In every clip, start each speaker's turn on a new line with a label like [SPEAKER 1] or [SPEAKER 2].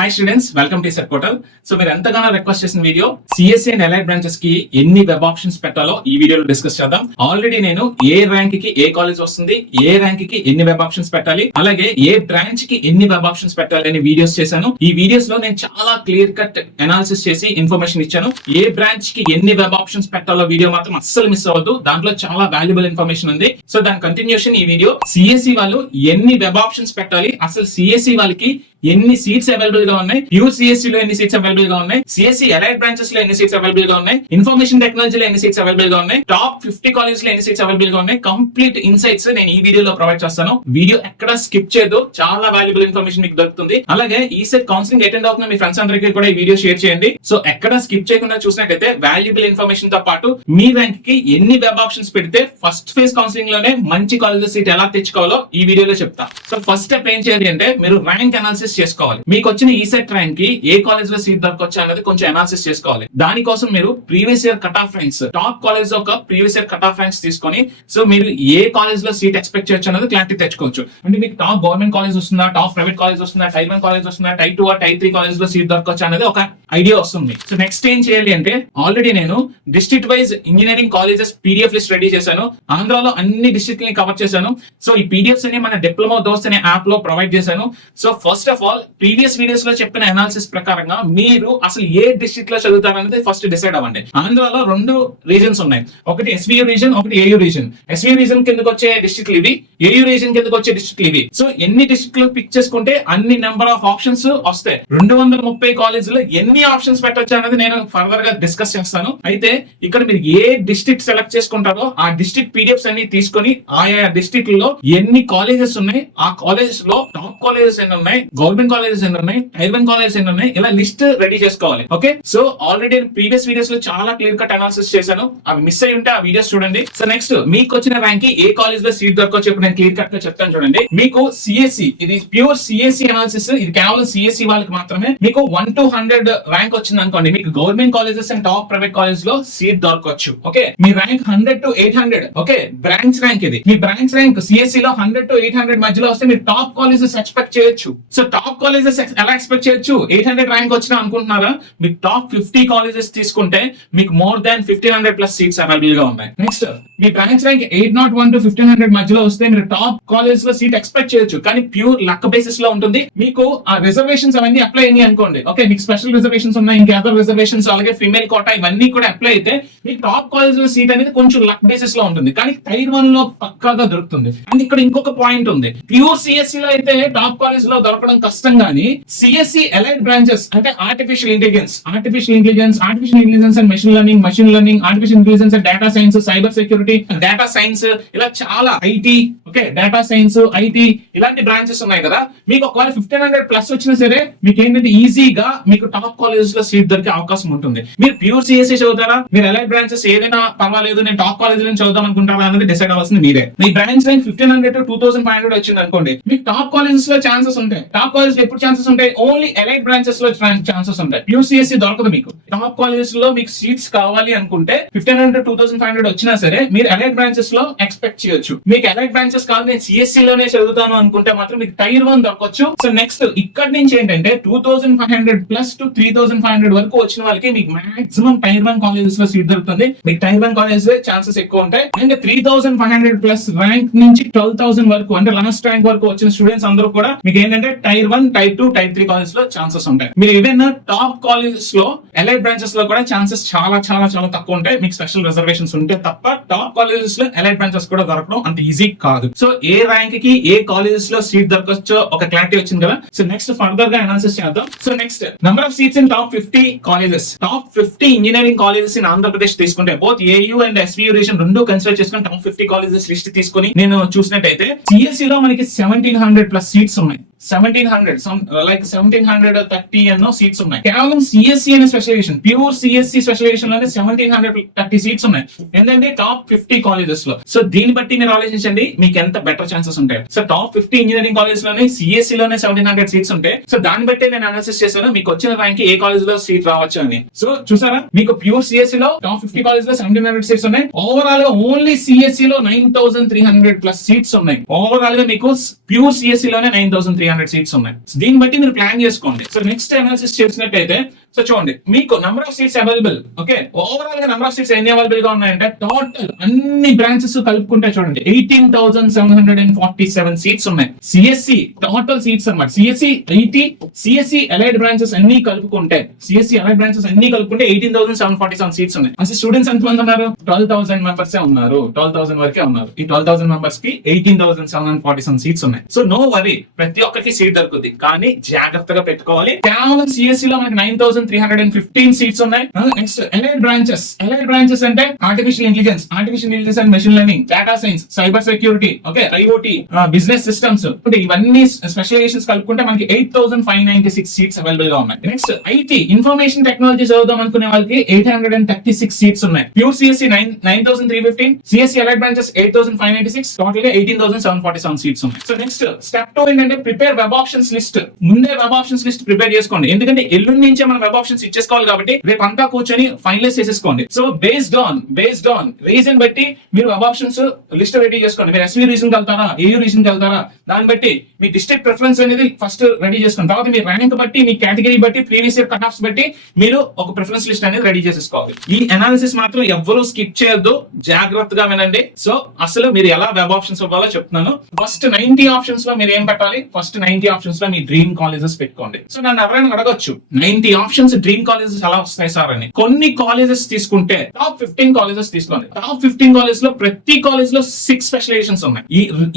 [SPEAKER 1] Hi students welcome to set portal so మీరు ఎంతగానో request చేసిన వీడియో సిఎస్సి అండ్ ఎలైట్ బ్రాంచెస్కి ఎన్ని వెబ్ ఆప్షన్స్ పెట్టాలో ఈ వీడియోలో డిస్కస్ చేద్దాం. ఆల్రెడీ నేను ఏ ర్యాంక్కి ఏ కాలేజ్ వస్తుంది ఏ ర్యాంక్కి ఎన్ని వెబ్ ఆప్షన్స్ పెట్టాలి అలాగే ఏ బ్రాంచ్కి ఎన్ని వెబ్ ఆప్షన్స్ పెట్టాలి అని వీడియోస్ చేశాను. ఈ వీడియోస్లో నేను చాలా క్లియర్ కట్ అనాలిసిస్ చేసి ఇన్ఫర్మేషన్ ఇచ్చాను. ఏ బ్రాంచ్కి ఎన్ని వెబ్ ఆప్షన్స్ పెట్టాలో వీడియో మాత్రం అస్సలు మిస్ అవ్వద్దు. దాంట్లో చాలా వాల్యుబుల్ ఇన్ఫర్మేషన్ ఉంది. సో దాని కంటిన్యూషన్ ఈ వీడియో సిఎస్సి వాళ్ళు ఎన్ని వెబ్ ఆప్షన్స్ పెట్టాలి అసలు సిఎస్సి వాళ్ళకి ఎన్ని సీట్స్ అవైలబుల్ గా ఉన్నాయి. యూసీఎస్సీ లో ఎన్ని సీట్స్ అవైలబుల్గా ఉన్నాయి? సిఎస్సి ఎలైట్ బ్రాంచెస్లో ఎన్ని సీట్స్ అవైలబుల్గా ఉన్నాయి? ఇన్ఫర్మేషన్ టెక్నాలజీలో ఎన్ని సీట్స్ అవైలబుల్గా ఉన్నాయి? టాప్ ఫిఫ్టీ కాలేజ్లో ఎన్ని సీట్స్ అవైలబుల్గా ఉన్నాయి? కంప్లీట్ ఇన్సైట్స్ నేను ఈ వీడియోలో ప్రొవైడ్ చేస్తాను. వీడియో ఎక్కడ స్కిప్ చేయదు చాలా వాల్యుబుల్ ఇన్ఫర్మేషన్ మీకు దొరుకుతుంది. అలాగే ఈ సెట్ కౌన్సిలింగ్ అటెండ్ అవుతున్న మీ ఫ్రెండ్స్ అందరికీ కూడా ఈ వీడియో షేర్ చేయండి. సో ఎక్కడ స్కిప్ చేయకుండా చూసినట్టయితే వాల్యుబుల్ ఇన్ఫర్మేషన్తో పాటు మీ ర్యాంక్కి ఎన్ని వెబ్ ఆప్షన్స్ పెడితే ఫస్ట్ ఫేజ్ కౌన్సిలింగ్లోనే మంచి కాలేజ్ సీట్ ఎలా తెచ్చుకోవాలో ఈ వీడియోలో చెప్తా. సో ఫస్ట్ స్టెప్ ఏం చేయాలి అంటే మీరు ర్యాంక్ అనాలిసిస్ చేసుకోవాలి. మీకు వచ్చిన ఈసెట్ ర్యాంక్కి ఏ కాలేజ్లో సీట్ దొరకొచ్చా అనేది కొంచెం అనాలిసిస్ చేసుకోవాలి. దానికోసం మీరు previous year cut off ranks top college ఒక previous year cut off ranks తీసుకొని సో మీరు ఏ కాలేజ్లో సీట్ ఎక్స్పెక్ట్ చేయొచ్చు అనేది క్లారిటీ తెచ్చుకోవచ్చు. అంటే మీకు టాప్ గవర్నమెంట్ కాలేజ్ వస్తుందా టాప్ ప్రైవేట్ కాలేజ్ వస్తుందా టైప్ వన్ కాలేజ్ వస్తుందా టైప్ టూ టైప్ త్రీ కాలేజ్లో సీట్ దొరకొచ్చు అనేది ఒక ఐడియా వస్తుంది. సో నెక్స్ట్ ఏం చేయాలి అంటే ఆల్రెడీ నేను district wise engineering colleges PDF list ready చేశాను. ఆంధ్రాలో అన్ని డిస్ట్రిక్ట్ని కవర్ చేశాను. సో ఈ పీడిఎఫ్స్ అని మన డిప్లొమా దోస్త్ అనే యాప్లో ప్రొవైడ్ చేశాను. So first of all previous వీడియోస్లో చెప్పిన అనాలిసిస్ ప్రకారంగా మీరు అసలు ఏ డిస్ట్రిక్ట్లో చదువుతారనేది ఫస్ట్ డిసైడ్ అవ్వండి. ఆంధ్రాలో రెండు రీజన్స్ ఉన్నాయి. ఒకటి ఎస్వియు రీజన్ ఒకటి ఏయు రీజన్ ఎస్వియు రీజన్ కిందకి వచ్చే డిస్ట్రిక్ట్ ఇవి ఏయు రీజన్ కిందకి వచ్చే డిస్ట్రిక్ట్ ఇవి. సో ఎన్ని డిస్ట్రిక్ట్లో పిక్ చేసుకుంటే అన్ని నెంబర్ ఆఫ్ ఆప్షన్స్ వస్తాయి. రెండు వందల ముప్పై కాలేజీలో ఎన్ని ఆప్షన్స్ పెట్టొచ్చు అనేది నేను ఫర్దర్గా డిస్కస్ చేస్తాను. అయితే ఇక్కడ మీరు ఏ డిస్ట్రిక్ట్ సెలెక్ట్ చేసుకుంటారో ఆ డిస్ట్రిక్ట్ పీడిఎఫ్స్ అన్ని తీసుకొని ఆయా డిస్ట్రిక్ట్లో ఎన్ని కాలేజెస్ ఉన్నాయి ఆ కాలేజెస్లో టాప్ కాలేజెస్ ఎన్ని ఉన్నాయి గవర్నమెంట్ కాలేజెస్ ఎన్ని ఉన్నాయి ఐవన్ కాలేజెస్ ఎన్ని ఉన్నాయి? ఇలా లిస్ట్ రెడీ చేసుకోవాలి. ఓకే? సో ఆల్రెడీ ప్రీవియస్ వీడియోస్లో చాలా క్లియర్ కట్ అనాలిసిస్ చేశాను. అవి మిస్ అయి ఉంటే ఆ వీడియోస్ చూడండి. సో నెక్స్ట్ మీకు వచ్చిన ర్యాంక్ ఏ కాలేజ్లో సీట్ దొరకో చెప్పి నేను క్లియర్ కట్గా చెప్తాను చూడండి. మీకు సిఎస్సి ఇది ప్యూర్ సిఎస్సి అనాలిసిస్ ఇది కేవలం సిఎస్సి వాళ్ళకి మాత్రమే. మీకు వన్ టు హండ్రెడ్ ర్యాంక్ వచ్చింది అనుకోండి. మీకు government colleges and top private కాలేజ్లో సీట్ దొరకవచ్చు. Okay? Me rank hundred to eight hundred okay? Branch rank ఇది. మీ బ్రాంచ్ ర్యాంక్ సిఎస్సి లో హండ్రెడ్ టు ఎయిట్ హండ్రెడ్ మధ్యలో వస్తే మీరు టాప్ కాలేజెస్ ఎక్స్పెక్ట్ చేయొచ్చు. సో టాప్ కాలేజెస్ ఎలా ఎక్స్పెక్ట్ చేయొచ్చు. ఎయిట్ హండ్రెడ్ ర్యాంక్ వచ్చినా అనుకుంటున్నారా? మీకు టాప్ ఫిఫ్టీ కాలేజెస్ తీసుకుంటే మీకు more than fifteen hundred plus seats అవైలబుల్గా ఉన్నాయి. Next me branch rank eight nought one to fifteen hundred మధ్యలో వస్తే మీరు టాప్ కాలేజ్లో సీట్ ఎక్స్పెక్ట్ చేయొచ్చు. కానీ ప్యూర్ లక్ బేసిస్లో ఉంటుంది. మీకు ఆ రిజర్వేషన్స్ అవన్నీ అప్లై అయినాయి అనుకోండి. ఓకే మీకు స్పెషల్ రిజర్వేషన్స్ ఉన్నాయి ఇంకా అదర్ రిజర్వేషన్స్ అలాగే ఫిమేల్ కోటా ఇవన్నీ కూడా అప్లై అయితే మీకు టాప్ కాలేజ్లో సీట్ అనేది కొంచెం లక్ బేసిస్లో ఉంటుంది. కానీ టైర్ వన్లో పక్కాగా దొరుకుతుంది. అండ్ ఇక్కడ ఇంకొక పాయింట్ ఉంది. ప్యూర్ సిఎస్సి లో అయితే టాప్ కాలేజ్లో దొరకడం కష్టం కానీ సిఎస్సి అలైడ్ బ్రాంచెస్ అంటే artificial intelligence artificial intelligence artificial intelligence and machine learning machine learning artificial intelligence and data science cyber security data science ఇలా చాలా IT okay data science IT ఇలాంటి బ్రాంచెస్ ఉన్నాయి కదా. మీకు ఒకవేళ ఫిఫ్టీన్ హండ్రెడ్ ప్లస్ వచ్చినా సరే మీకు ఏంటంటే ఈజీగా మీకు టాప్ కాలేజెస్లో సీట్ దొరికే అవకాశం ఉంటుంది. మీరు ప్యూర్ సిఎస్సి చదువుతారా? మీరు అలైడ్ బ్రాంచెస్ ఏదైనా పర్వాలేదు నేను టాప్ కాలేజ్ నుంచి చదువుదాం అనుకుంటారా అనేది డిసైడ్ అవ్వాల్సింది మీరే. మీ branch rank fifteen hundred to two thousand five hundred వచ్చింది అనుకోండి మీకు టాప్ కాలేజెస్లో ఛాన్సెస్ ఉంటాయి. టాప్ కాలేజ్ ఎప్పుడు ఛాన్సెస్ ఉంటాయి? ఓన్లీ ఎలైట్ బ్రాంచెస్లో ఛాన్సెస్ ఉంటాయి. యూసీఎస్సీ దొరకదు మీకు. టాప్ కాలేజెస్లో మీకు సీట్స్ కావాలి అనుకుంటే fifteen hundred two thousand five hundred వచ్చినా సరే మీరు ఎలైట్ బ్రాంచెస్లో ఎక్స్పెక్ట్ చేయొచ్చు. మీకు ఎలైట్ బ్రాంచెస్ కాదు నేను సిఎస్సి లోనే చదువుతాను అనుకుంటే మాత్రం మీకు టైర్ వన్ దొరకవచ్చు సో నెక్స్ట్ ఇక్కడ నుంచి ఏంటంటే two thousand five hundred plus to three thousand five hundred వరకు వచ్చిన వాళ్ళకి మీకు మాక్సిమం టైర్ వన్ కాలేజెస్లో సీట్ దొరుకుతుంది. మీకు టైర్ వన్ కాలేజెస్ ఛాన్సెస్ ఎక్కువ ఉంటాయి. And three thousand five hundred plus rank నుంచి ట్వెల్వ్ థౌసండ్ వరకు అంటే లాస్ట్ ర్యాంక్ వరకు వచ్చిన స్టూడెంట్స్ అందరూ కూడా మీకు ఏంటంటే tier one tier two tier three కాలేజ్లో ఛాన్సెస్ ఉంటాయి. మీరు ఏదైనా టాప్ కాలేజెస్లో ఎలైట్ బ్రాంచెస్లో కూడా ఛాన్సెస్ చాలా చాలా చాలా తక్కువ ఉంటాయి. మీకు స్పెషల్ రిజర్వేషన్స్ ఉంటే తప్ప టాప్ కాలేజెస్లో ఎలైట్ బ్రాంచెస్ కూడా దొరకడం అంత ఈజీ కాదు. సో ఏ ర్యాంక్కి ఏ కాలేజెస్లో సీట్ దొరకచ్చో ఒక క్లారిటీ వచ్చింది కదా. సో నెక్స్ట్ ఫర్దర్గా అనాలిసిస్ చేద్దాం. So next number of seats in top fifty colleges top fifty engineering colleges in Andhra Pradesh తీసుకుంటే both AU and SVU region రెండు కన్సిడర్ చేసుకుని టాప్ ఫిఫ్టీ కాలేజెస్ లిస్ట్ తీసుకుని నేను చూసినట్టయితే సిఎస్సి లో మనకి సెవెంటీన్ హండ్రెడ్ ప్లస్ సీట్స్ ఉన్నాయి. Seventeen hundred like seventeen hundred thirty ఎన్నో సీట్స్ ఉన్నాయి. కేవలం సిఎస్సి అనే specialization pure CSC స్పెషలైజేషన్లోనే seventeen hundred thirty seats ఉన్నాయి. ఏంటంటే టాప్ ఫిఫ్టీ కాలేజెస్లో. సో దీన్ని బట్టి మీరు ఆలోచించండి మీకు ఎంత బెటర్ ఛాన్సెస్ ఉంటాయి. సో టాప్ ఫిఫ్టీ ఇంజనీరింగ్ కాలేజ్లోనే సిఎస్సి లోనే సెవెంటీన్ హండ్రెడ్ సీట్స్ ఉంటాయి సో దాన్ని బట్టి నేను అనాలిసిస్ చేశాను మీకు వచ్చిన ర్యాంక్ ఏ కాలేజ్లో సీట్ రావచ్చు అని. సో చూసారా? మీకు ప్యూర్ సిఎస్సి లో టాప్ ఫిఫ్టీ కాలేజ్లో సెవెంటీన్ హండ్రెడ్ సీట్స్ ఉన్నాయి. ఓవరాల్గా ఓన్లీ సిఎస్సి లో nine thousand three hundred plus seats ఉన్నాయి. ఓవరాల్గా మీకు ప్యూర్ సిఎస్సి లోనే nine thousand three hundred seats ఉన్నాయి. దీన్ని బట్టి మీరు ప్లాన్ చేసుకోండి. సో నెక్స్ట్ అనాలిసిస్ చేసినట్టయితే సో చూడండి మీకు number of seats available okay ఓవరాల్గా నంబర్ ఆఫ్ సీట్స్ ఎన్ని అవైలబుల్గా ఉన్నాయంటే టోటల్ అన్ని బ్రాంచెస్ కలుపుకుంటే చూడండి eighteen thousand seven hundred and forty seven seats ఉన్నాయి సిఎస్సి టోటల్ సీట్స్ అన్నమాట. CSE IT CSE allied branches అన్ని కలుపుకుంటే సిఎస్సి అలైడ్ బ్రాంచెస్ అన్ని కలుపుకుంటే eighteen thousand seven forty seven seats ఉన్నాయి. అసలు స్టూడెంట్స్ ఎంత మంది ఉన్నారు? ట్వెల్వ్ థౌసండ్ మెంబర్స్ ఉన్నారు. ట్వెల్వ్ థౌసండ్ వరకే ఉన్నారు. ఈ ట్వెల్వ్ థౌసండ్ మెంబర్స్కి eighteen thousand seven hundred forty seven seats ఉన్నాయి. సో నో వరీ ప్రతి ఒక్కరికి సీట్ దొరుకుతుంది కానీ జాగ్రత్తగా పెట్టుకోవాలి. కేవలం సిఎస్సి లో మనకి nine thousand three hundred and fifteen seats ఉన్నాయి. Next allied branches allied branches అంటే artificial intelligence artificial intelligence and machine learning data science cyber security okay IoT business systems ఇవన్నీ స్పెషలైజేషన్స్ కలుపుకుంటే మనకి eight thousand five ninety six seats అవైలబుల్గా ఉన్నాయి. Next IT information technology చదువుదాం అనుకునే వాళ్ళకి eight hundred and thirty six seats ఉన్నాయి pure CSE nine nine thousand three fifteen CSE allied branches eight thousand five ninety six టోటల్గా eighteen thousand seven forty seven seats ఉన్నాయి. So next step two ఏంటంటే prepare web options list ముందే web options list prepare చేసుకోండి. ఎందుకంటే ఎల్లుండి నుంచే మనం sub options ఇచ్చేసుకోవాలి కాబట్టి రేపు అంతా కూర్చొని ఫైనలైజ్ చేసేసుకోండి. So based on based on region బట్టి మీరు వెబ్ ఆప్షన్స్ లిస్ట్ రెడీ చేసుకోండి. మీరు ఎస్వీ రీజన్ వెళ్తారా ఏయూ రీజన్ వెళ్తారా దాన్ని బట్టి మీ డిస్ట్రిక్ట్ ప్రిఫరెన్స్ అనేది ఫస్ట్ రెడీ చేసుకోండి. తర్వాత మీ ర్యాంక్ బట్టి మీ కేటగిరీ బట్టి ప్రీవియస్ ఇయర్ కట్ ఆఫ్స్ బట్టి మీరు ఒక ప్రిఫరెన్స్ లిస్ట్ అనేది రెడీ చేసేసుకోవాలి. ఈ అనాలిసిస్ మాత్రం ఎవ్వరూ స్కిప్ చేయొద్దు. జాగ్రత్తగా వినండి. సో అసలు మీరు ఎలా వెబ్ ఆప్షన్స్ ఇవ్వాలో చెప్తున్నాను. ఫస్ట్ నైన్టీ ఆప్షన్స్లో మీరు ఏం పెట్టాలి? ఫస్ట్ నైన్టీ ఆప్షన్స్లో మీ డ్రీమ్ కాలేజెస్ పెట్టుకోండి. సో నన్ను ఎవరైనా అడగొచ్చు నైన్టీ ఆప్షన్స్ డ్రీమ్ కాలేజెస్ ఎలా వస్తాయి సార్ అని. కొన్ని కాలేజెస్ తీసుకుంటే టాప్ ఫిఫ్టీన్ కాలేజెస్ తీసుకోండి. టాప్ ఫిఫ్టీన్ కాలేజ్లో ప్రతి కాలేజ్లో సిక్స్ స్పెషలైజేషన్స్ ఉన్నాయి.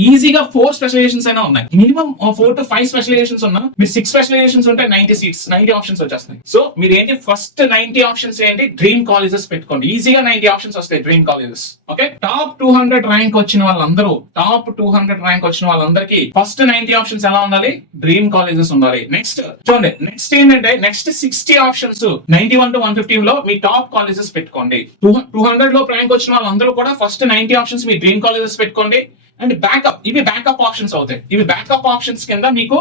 [SPEAKER 1] ఈజీగా ఫోర్ స్పెషలైజేషన్స్ అయినా ఉన్నాయి. Minimum four to five specializations ఉన్నా మీరు సిక్స్ స్పెషలైజేషన్స్ ఉంటే నైన్టీ సీట్స్ నైన్టీ ఆప్షన్స్ వచ్చేస్తాయి సో మీరు ఏంటి ఫస్ట్ నైన్టీ ఆప్షన్స్ ఏంటి? డ్రీమ్ కాలేజెస్ పెట్టుకోండి. ఈజీగా నైన్టీ ఆప్షన్స్ వస్తాయి dream colleges okay top two hundred rank వచ్చిన వాళ్ళందరూ టాప్ టూ హండ్రెడ్ ర్యాంక్ వచ్చిన వాళ్ళందరికీ ఫస్ట్ నైన్టీ ఆప్షన్స్ ఎలా ఉండాలి? డ్రీమ్ కాలేజెస్ ఉండాలి. నెక్స్ట్ చూడండి. నెక్స్ట్ ఏంటంటే next sixty options ninety one to one ఫిఫ్టీన్లో మీ టాప్ కాలేజెస్ పెట్టుకోండి. టూ టూ హండ్రెడ్లో ర్యాంక్ వచ్చిన వాళ్ళందరూ కూడా ఫస్ట్ నైన్టీ ఆప్షన్స్ మీ డ్రీమ్ కాలేజెస్ పెట్టుకోండి. అండ్ బ్యాకప్ ఇవి బ్యాకప్ ఆప్షన్స్ అవుతాయి. ఇవి బ్యాకప్ ఆప్షన్స్ కింద మీకు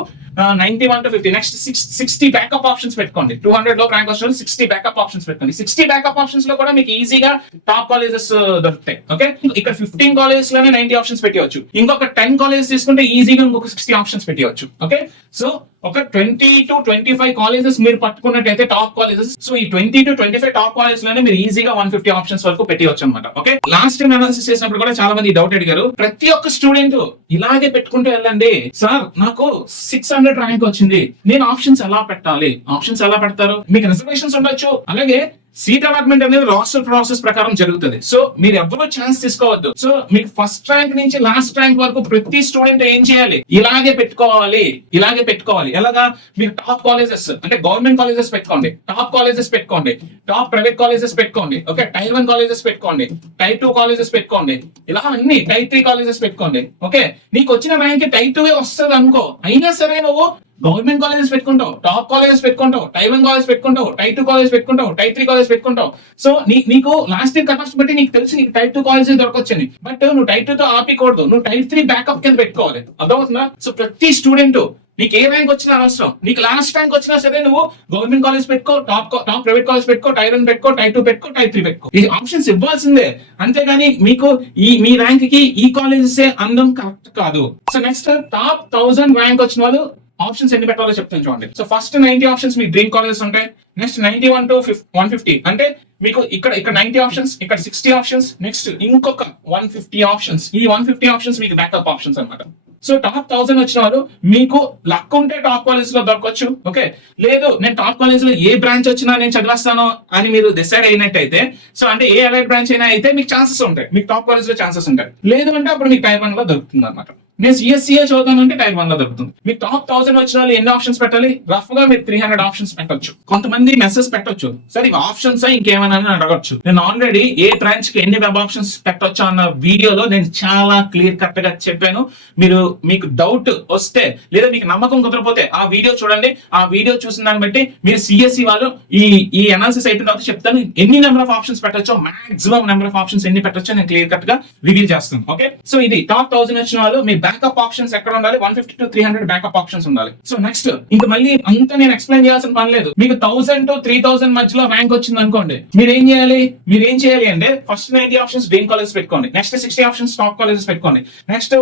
[SPEAKER 1] ninety one to fifty next six sixty backup options పెట్టుకోండి. టూ హండ్రెడ్లో ర్యాంక్ వచ్చిన సిక్స్టీ బ్యాకప్ ఆప్షన్స్ పెట్టుకోండి. సిక్స్టీ బ్యాకప్ ఆప్షన్స్లో కూడా మీకు ఈజీగా టాప్ కాలేజెస్ దొరుకుతాయి. ఓకే ఇక్కడ ఫిఫ్టీన్ కాలేజెస్లోనే నైన్టీ ఆప్షన్స్ పెట్టవచ్చు ఇంకొక టెన్ కాలేజెస్ తీసుకుంటే ఈజీగా ఇంకొక సిక్స్టీ ఆప్షన్స్ పెట్టవచ్చు ఓకే సో ఒక twenty to twenty five colleges మీరు పట్టుకున్నట్టయితే టాప్ కాలేజెస్ సో ఈ twenty to twenty five top కాలేజెస్లోనే మీరు ఈజీగా వన్ ఫిఫ్టీ ఆప్షన్స్ వరకు పెట్టవచ్చు అనమాట ఓకే లాస్ట్ టైం అనాలిసిస్ చేసినప్పుడు కూడా చాలా మంది డౌట్ అడిగారు. ప్రతి ఒక్క స్టూడెంట్ ఇలాగే పెట్టుకుంటూ వెళ్ళండి. సార్ నాకు సిక్స్ హండ్రెడ్ ర్యాంక్ వచ్చింది. నేను ఆప్షన్స్ ఎలా పెట్టాలి? ఆప్షన్స్ ఎలా పెడతారు? మీకు రిజర్వేషన్స్ ఉండొచ్చు. అలాగే సీట్ అలాట్మెంట్ అనేది రాస్టర్ ప్రాసెస్ ప్రకారం జరుగుతుంది. సో మీరు ఎవరో ఛాన్స్ తీసుకోవద్దు. సో మీకు ఫస్ట్ ర్యాంక్ నుంచి లాస్ట్ ర్యాంక్ వరకు ప్రతి స్టూడెంట్ ఏం చేయాలి? ఇలాగే పెట్టుకోవాలి. ఇలాగే పెట్టుకోవాలి. ఎలాగా? మీరు టాప్ కాలేజెస్ అంటే గవర్నమెంట్ కాలేజెస్ పెట్టుకోండి. టాప్ కాలేజెస్ పెట్టుకోండి. టాప్ ప్రైవేట్ కాలేజెస్ పెట్టుకోండి. ఓకే టైర్ వన్ కాలేజెస్ పెట్టుకోండి. టైప్ టూ కాలేజెస్ పెట్టుకోండి. ఇలా అన్ని టైప్ త్రీ కాలేజెస్ పెట్టుకోండి. ఓకే నీకు వచ్చిన ర్యాంక్ టైప్ టూ వస్తుంది అనుకో అయినా సరే నువ్వు గవర్నమెంట్ కాలేజెస్ పెట్టుకుంటావు టాప్ కాలేజెస్ పెట్టుకుంటావు టైవన్ కాలేజ్ పెట్టుకుంటావు టై టూ కాలేజ్ పెట్టుకుంటావు టై త్రీ కాలేజ్ పెట్టుకుంటావు. సో నీకు లాస్ట్ ఇయర్ కట్ బట్టి నీకు తెలుసు నీకు టైప్ టూ కాలేజెస్ దొరకొచ్చని బట్ నువ్వు టైప్ టూ తో ఆపికూడదు నువ్వు టైప్ త్రీ బ్యాకప్ కింద పెట్టుకోవాలి. అర్థమవుతుందా? సో ప్రతి స్టూడెంట్ నీకు ఏ ర్యాంక్ వచ్చినా అవసరం నీకు లాస్ట్ ర్యాంక్ వచ్చినా సరే నువ్వు గవర్నమెంట్ కాలేజ్ పెట్టుకో టాప్ టాప్ ప్రైవేట్ కాలేజ్ పెట్టుకో టై వన్ పెట్టుకో టై టూ పెట్టుకో టై త్రీ పెట్టుకో. ఈ ఆప్షన్స్ ఇవ్వాల్సిందే. అంతేగాని మీకు ఈ మీ ర్యాంక్కి ఈ కాలేజెస్ అందం కరెక్ట్ కాదు. So next top thousand rank వచ్చిన వాళ్ళు ఆప్షన్స్ ఎన్ని పెట్టాలో చెప్తాను చూడండి. సో ఫస్ట్ నైన్టీ ఆప్షన్స్ మీ డ్రీమ్ కాలేజెస్ ఉంటాయి. Next ninety one to one fifty అంటే మీకు ఇక్కడ ఇక్కడ నైన్టీ ఆప్షన్స్ ఇక్కడ సిక్స్టీ ఆప్షన్స్ నెక్స్ట్ ఇంకొక వన్ ఫిఫ్టీ ఆప్షన్స్ ఈ వన్ ఫిఫ్టీ ఆప్షన్స్ మీకు బ్యాకప్ ఆప్షన్స్ అన్నమాట. సో టాప్ థౌసండ్ వచ్చిన వాళ్ళు మీకు లక్ ఉంటే టాప్ కాలేజ్లో దొరకవచ్చు ఓకే లేదు నేను టాప్ కాలేజ్లో ఏ బ్రాంచ్ వచ్చినా నేను చదివేస్తాను అని మీరు డిసైడ్ అయినట్టయితే సో అంటే ఏ అలైడ్ బ్రాంచ్ అయినా అయితే మీకు ఛాన్సెస్ ఉంటాయి. మీకు టాప్ కాలేజ్లో ఛాన్సెస్ ఉంటాయి. లేదు అంటే అప్పుడు మీకు టైర్ వన్లో దొరుకుతుంది అనమాట నేను సిఎస్సీఏ చదువుతానంటే టైర్ వన్లో దొరుకుతుంది. మీకు టాప్ థౌసండ్ వచ్చిన వాళ్ళు ఎన్ని ఆప్షన్స్ పెట్టాలి? రఫ్గా మీరు త్రీ హండ్రెడ్ ఆప్షన్స్ పెట్టొచ్చు. కొంతమంది మెసేజ్ పెట్టొచ్చు. సరే ఇవి ఆప్షన్స్ ఇంకేమైనా అని అడగచ్చు. నేను ఆల్రెడీ ఏ బ్రాంచ్కి ఎన్ని వెబ్ ఆప్షన్స్ పెట్టొచ్చు అన్న వీడియోలో నేను చాలా క్లియర్ కట్గా చెప్పాను. మీరు మీకు డౌట్ వస్తే లేదా మీకు నమ్మకం కుదరపోతే ఆ వీడియో చూడండి. ఆ వీడియో చూసిన దాన్ని బట్టి మీరు సిఎస్సి వాళ్ళు ఈ ఈ అనాలిసిస్ అయిపోయిన తర్వాత చెప్తాను. ఎన్ని నెంబర్ ఆఫ్ ఆప్షన్స్ పెట్టొచ్చో మాక్సిమం నెంబర్ ఆఫ్ ఆప్షన్స్ ఎన్ని పెట్టొచ్చో నేను క్లియర్ కట్గా రివీల్ చేస్తాను. ఓకే సో ఇది టాప్ థౌసండ్ వచ్చిన వాళ్ళు మీ బ్యాకప్ ఆప్షన్స్ ఎక్కడ ఉండాలి? One fifty to three hundred backup options ఉండాలి. సో నెక్స్ట్ ఇంకా మళ్ళీ అంత నేను ఎక్స్ప్లెయిన్ చేయాల్సిన పని లేదు. మీకు థౌసండ్ టు త్రీ థౌసండ్ మధ్యలో ర్యాంక్ వచ్చింది అనుకోండి. మీరు ఏం చేయాలి? మీరు ఏం చేయాలి అంటే first ninety options dream college పెట్టుకోండి. Next sixty options top colleges పెట్టుకోండి. నెక్స్ట్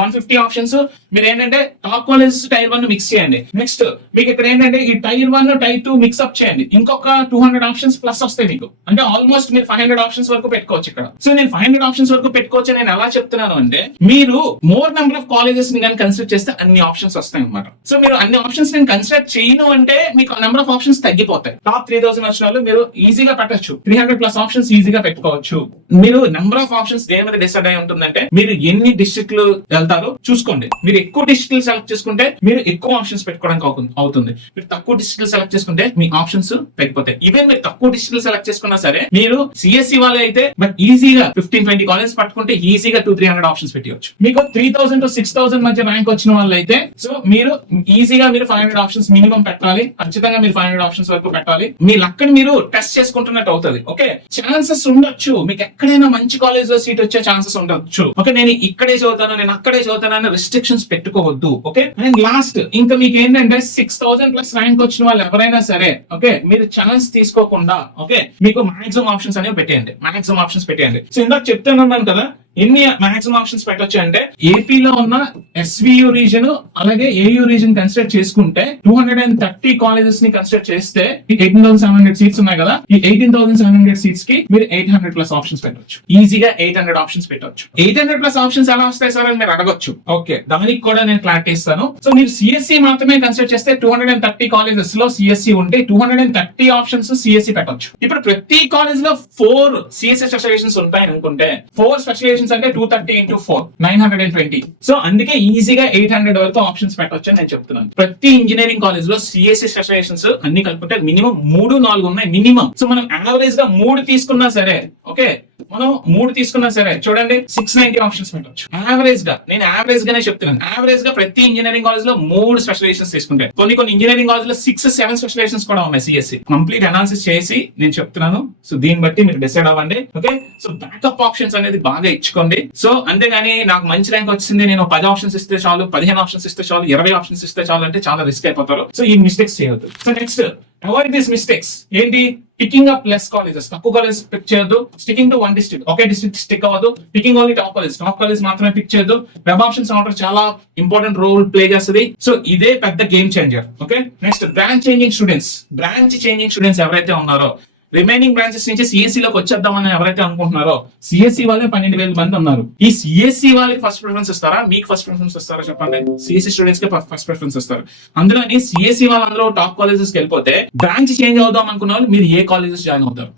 [SPEAKER 1] వన్ ఫిఫ్టీ ఆప్షన్స్ మీరు ఏంటంటే top colleges tier one mix చేయండి. నెక్స్ట్ మీకు ఇక్కడ ఏంటంటే ఈ tier one tier two mix up చేయండి. ఇంకొక టూ హండ్రెడ్ ఆప్షన్స్ ప్లస్ వస్తాయి మీకు. అంటే ఆల్మోస్ట్ మీరు ఫైవ్ హండ్రెడ్ ఆప్షన్స్ వరకు పెట్టుకోవచ్చు ఇక్కడ. సో నేను ఫైవ్ హండ్రెడ్ ఆప్షన్స్ వరకు పెట్టుకోవచ్చు నేను ఎలా చెప్తున్నాను అంటే మీరు మోర్ నెంబర్ ఆఫ్ కాలేజెస్ని కానీ కన్సిడర్ చేస్తే అన్ని ఆప్షన్స్ వస్తాయి అనమాట సో మీరు అన్ని ఆప్షన్స్ నేను కన్సిడర్ చేయను అంటే మీకు నెంబర్ ఆఫ్ ఆప్షన్స్ తగ్గిపోతాయి. టాప్ త్రీ థౌసండ్ వచ్చిన వాళ్ళు మీరు ఈజీగా పెట్టచ్చు. త్రీ హండ్రెడ్ ప్లస్ ఆప్షన్స్ ఈజీగా పెట్టుకోవచ్చు. మీరు నెంబర్ ఆఫ్ ఆప్షన్స్ దేని మీద డిసైడ్ అయి ఉంటుందంటే మీరు ఎన్ని డిస్ట్రిక్ట్లు వెళ్తారో చూసుకోండి. మీరు ఎక్కువ డిస్ట్రిక్ట్లు సెలెక్ట్ చేసుకుంటే మీరు ఎక్కువ ఆప్షన్స్ పెట్టుకోవడానికి అవుతుంది- అవుతుంది. మీరు తక్కువ డిస్ట్రిక్ట్లు సెలెక్ట్ చేసుకుంటే మీ ఆప్షన్స్ తగ్గిపోతాయి. ఈవెన్ మీరు తక్కువ డిస్ట్రిక్ట్లు సెలెక్ట్ చేసుకున్నా సరే మీరు సిఎస్సి వాళ్ళే అయితే బట్ ఈజీగా ఫిఫ్టీన్ ట్వంటీ కాలేజ్ పట్టుకుంటే ఈజీగా టూ త్రీ హండ్రెడ్ ఆప్షన్స్ పెట్టవచ్చు మీకు three thousand to six thousand మధ్య ర్యాంక్ వచ్చిన వాళ్ళు అయితే సో మీరు ఈజీగా మీరు ఫైవ్ హండ్రెడ్ ఆప్షన్స్ మినిమం పెట్టాలి. ఖచ్చితంగా మీరు ఫైవ్ హండ్రెడ్ ఆప్షన్స్ వరకు పెట్టాలి. మీ లక్ మీరు టెస్ట్ చేసుకుంటున్నట్టు అవుతుంది. ఓకే ఛాన్సెస్ ఉండొచ్చు. మీకు ఎక్కడైనా మంచి కాలేజ్లో సీట్ వచ్చే ఛాన్సెస్ ఉండొచ్చు. ఓకే నేను ఇక్కడే చదువుతాను నేను అక్కడే చదువుతాను అనే రిస్ట్రిక్షన్స్ పెట్టుకోవద్దు. ఓకే అండ్ లాస్ట్ ఇంకా మీకు ఏంటంటే సిక్స్ థౌసండ్ ప్లస్ ర్యాంక్ వచ్చిన వాళ్ళు ఎవరైనా సరే ఓకే మీరు ఛాన్స్ తీసుకోకుండా ఓకే మీకు మాక్సిమం ఆప్షన్స్ అనేవి పెట్టేయండి. మాక్సిమం ఆప్షన్స్ పెట్టేయండి. సో ఇందాక చెప్తున్నాను కదా ఎన్ని మాక్సిమం ఆప్షన్స్ పెట్టొచ్చు అంటే ఏపీలో ఉన్న ఎస్వియు రీజన్ అలాగే ఏయు రీజన్ కన్సిడర్ చేసుకుంటే టూ హండ్రెడ్ అండ్ థర్టీ కాలేజెస్ని కన్సిడర్ చేస్తే eighteen thousand seven hundred seats ఉన్నాయి కదా ఈ ఎయిటీన్ థౌసండ్ సెవెన్ హండ్రెడ్ సీట్స్కి మీరు ఎయిట్ హండ్రెడ్ ప్లస్ ఆప్షన్స్ పెట్టొచ్చు. ఈజీగా ఎయిట్ హండ్రెడ్ ఆప్షన్స్ పెట్టొచ్చు. ఎయిట్ హండ్రెడ్ ప్లస్ ఆప్షన్స్ ఎలా వస్తాయి సార్ అని మీరు అడగొచ్చు. ఓకే దానికి కూడా నేను క్లారిటీ ఇస్తాను. సో మీరు సిఎస్సి మాత్రమే కన్సిడర్ చేస్తే టూ హండ్రెడ్ అండ్ థర్టీ కాలేజెస్లో సిఎస్సి ఉంటే two hundred and thirty options CSC పెట్టొచ్చు. ఇప్పుడు ప్రతి కాలేజ్లో ఫోర్ సిఎస్సి స్పెషలైజేషన్స్ ఉంటాయి అనుకుంటే ఫోర్ స్పెషలైజేషన్స్ అంటే two thirty into four nine hundred and twenty so అందుకే ఈజీగా ఎయిట్ హండ్రెడ్ వరకు ఆప్షన్స్ పెట్టవచ్చు అని నేను చెప్తున్నాను. ప్రతి ఇంజనీరింగ్ కాలేజ్లో సిఎస్సి స్పెషలైజేషన్స్ అన్ని కలుపుకుంటే మినిమం మూడు నాలుగు ఉన్నాయి మినిమం సో మనం యావరేజ్గా మూడు తీసుకున్నా సరే ఓకే మనం మూడు తీసుకున్నా సరే చూడండి సిక్స్ నైన్టీ ఆప్షన్స్ పెట్టవచ్చు యావరేజ్గా నేను యావరేజ్ గానే చెప్తున్నాను. యావరేజ్గా ప్రతి ఇంజనీరింగ్ కాలేజ్లో మూడు స్పెషలైజేషన్స్ తీసుకుంటే కొన్ని కొన్ని ఇంజనీరింగ్ కాలేజ్లో సిక్స్ సెవెన్ స్పెషలైజేషన్స్ కూడా ఉన్నాయి సిఎస్సి కంప్లీట్ అనాలిసిస్ చేసి నేను చెప్తున్నాను. సో దీన్ని బట్టి మీరు డిసైడ్ అవ్వండి. ఓకే సో బ్యాకప్ ఆప్షన్స్ అనేది బాగా ఇచ్చుకోండి. సో అంతేగాని నాకు మంచి ర్యాంక్ వచ్చింది నేను పది ఆప్షన్స్ ఇస్తే చాలు పదిహేను ఆప్షన్స్ ఇస్తే చాలు ఇరవై ఆప్షన్స్ ఇస్తే చాలు అంటే చాలా రిస్క్ అయిపోతారు. సో ఈ మిస్టేక్స్ చేయవద్దు so next avoid these mistakes ఏంటి? పికింగ్ అప్ లెస్ కాలేజెస్ తక్కువ కాలేజ్ పిక్ చేయొద్దు. స్టికింగ్ టు వన్ డిస్ట్రిక్ట్ ఒకే డిస్ట్రిక్ట్ స్టిక్ అవ్వదు picking only top college top college మాత్రమే పిక్ చేయొద్దు. వెబ్ ఆప్షన్స్ ఆర్డర్ చాలా ఇంపార్టెంట్ రోల్ ప్లే చేస్తుంది. సో ఇదే పెద్ద game changer okay next branch changing students branch changing students ఎవరైతే ఉన్నారో రిమైనింగ్ బ్రాంచెస్ నుంచి సిఎస్సి లోకి వచ్చేద్దామని ఎవరైతే అనుకుంటున్నారో సిఎస్సి వాళ్ళే పన్నెండు వేల మంది ఉన్నారు. ఈ సిఎస్సి వాళ్ళకి ఫస్ట్ ప్రిఫరెన్స్ ఇస్తారా? మీకు ఫస్ట్ ప్రిఫరెన్స్ ఇస్తారా చెప్పండి? సిఎస్సి స్టూడెంట్స్కి ఫస్ట్ ప్రిఫరెన్స్ ఇస్తారు. అందులోని సిఎస్సి వాళ్ళందరూ టాప్ కాలేజెస్కి వెళ్ళిపోతే బ్రాంచ్ చేంజ్ అవుదాం అనుకున్న వాళ్ళు మీరు ఏ కాలేజెస్ జాయిన్ అవుతారు?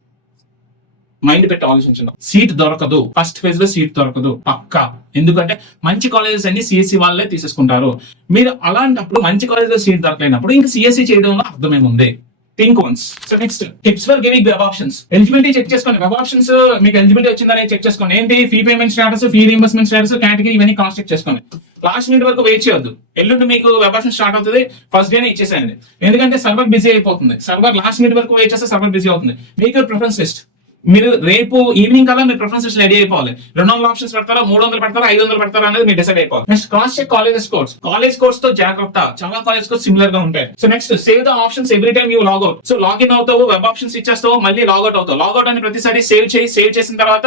[SPEAKER 1] మైండ్ పెట్టి ఆలోచించండి. సీట్ దొరకదు. ఫస్ట్ ఫేజ్లో సీట్ దొరకదు. పక్కా. ఎందుకంటే మంచి కాలేజెస్ అన్ని సిఎస్సి వాళ్ళే తీసేసుకుంటారు. మీరు అలాంటప్పుడు మంచి కాలేజ్లో సీట్ దొరకలేనప్పుడు ఇంకా సిఎస్సి చేయడంలో అర్థమేముంది? Think once so next tips for giving web options eligibility check చేసుకోండి. వెబ్ ఆప్షన్స్ మీకు ఎలిజిబిలిటీ వచ్చిందని చెక్ చేసుకోండి. ఏంటి? Fee payment status fee reimbursement status category ఇవన్నీ కాస్ట్ చెక్ చేసుకోండి. లాస్ట్ మినిట్ వరకు వెయిట్ చేయొద్దు. ఎల్లుండి మీకు వెబ్ ఆప్షన్ స్టార్ట్ అవుతుంది. ఫస్ట్ డేనే ఇచ్చేసేయండి. ఎందుకంటే సర్వర్ బిజీ అయిపోతుంది. సర్వర్ లాస్ట్ మినిట్ వరకు వెయిట్ చేస్తే సర్వర్ బిజీ అవుతుంది. మీకు ప్రిఫరెన్స్ లిస్ట్ మీరు రేపు ఈవినింగ్ కల్లా మీరు ప్రిఫరెన్సెస్ రెడీ అయిపోవాలి. రెండు వందల ఆప్షన్స్ పెడతారా? మూడు వందలు పెడతారా? ఐదు వందలు పెడతారా? అనేది మీరు డిసైడ్ అయిపోవాలి. Next cross check college course college కోర్స్తో జాగ్రత్త. చాలా కాలేజ్ కోర్స్ సిమిలర్గా ఉంటాయి. So next save the options every time you logout so login అవుతావు వెబ్ ఆప్షన్స్ ఇచ్చేస్తావు మళ్ళీ లాగౌట్ అవుతావు. లాగౌట్ అని ప్రతిసారి సేవ్ చేయి సేవ్ చేసిన తర్వాత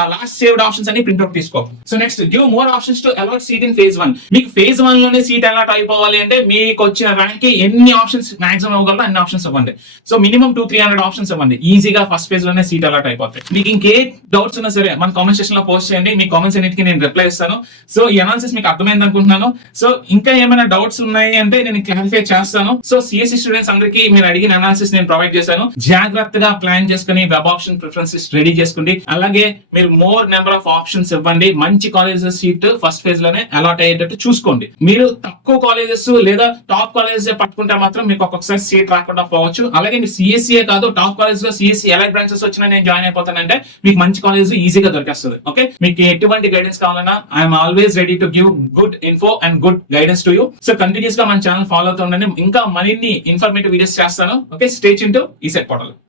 [SPEAKER 1] ఆ లాస్ట్ సేవ్డ్ ఆప్షన్స్ అని ప్రింట్అవుట్ తీసుకో. So next give more options to allot seat in phase one మీకు ఫేజ్ వన్లోనే సీట్ అలాట్ అయిపోవాలి అంటే మీకు వచ్చిన ర్యాంక్కి ఎన్ని ఆప్షన్స్ మాక్సిమం ఇవ్వగలరో అన్ని ఆప్షన్స్ ఇవ్వండి. So minimum two three hundred options ఇవ్వండి. ఈజీగా ఫస్ట్ ఫేజ్లోనే సీట్ అలాట్ అయిపోతాయి. మీకు ఇంకే డౌట్స్ ఉన్నా సరే మన కామెంట్ సెక్షన్లో పోస్ట్ చేయండి మీ కామెంట్స్ అన్నిటికీ నేను రిప్లై ఇస్తాను. సో ఈ అనాలిసిస్ మీకు అర్థమైంది అనుకుంటున్నాను. సో ఇంకా ఏమైనా డౌట్స్ ఉన్నాయి అంటే నేను క్లారిఫై చేస్తాను. సో సిఎస్సి స్టూడెంట్స్ అందరికీ మీరు అడిగిన అనాలిసిస్ నేను ప్రొవైడ్ చేశాను. జాగ్రత్తగా ప్లాన్ చేసుకుని వెబ్ ఆప్షన్ ప్రిఫరెన్సెస్ రెడీ చేసుకోండి. అలాగే మీరు మోర్ నెంబర్ ఆఫ్ ఆప్షన్స్ ఇవ్వండి. మంచి కాలేజెస్ సీట్ ఫస్ట్ ఫేజ్లోనే అలాట్ అయ్యేటట్టు చూసుకోండి. మీరు తక్కువ కాలేజెస్ లేదా టాప్ కాలేజెస్ పట్టుకుంటే మాత్రం మీకు ఒక్కొక్కసారి సీట్ రాకుండా పోవచ్చు. అలాగే మీరు సిఎస్సీఏ కాదు టాప్ కాలేజ్లో సిఎస్సీ ఎలా బ్రాంచెస్ వచ్చినా నేను జాయిన్ అయిపోతానంటే మీకు మంచి కాలేజ్ ఈజీగా దొరికేస్తుంది. ఓకే మీకు ఎటువంటి గైడెన్స్ కావాలన్నా I'm always ready to give good info and good guidance to you so కంటిన్యూస్గా మన ఛానల్ ఫాలో అవుతుండండి ఇంకా మరిన్ని ఇన్ఫర్మేటివ్ వీడియోస్ చేస్తాను. ఓకే స్టేచ్ ఇంటూ ఈ సెట్ పోటల్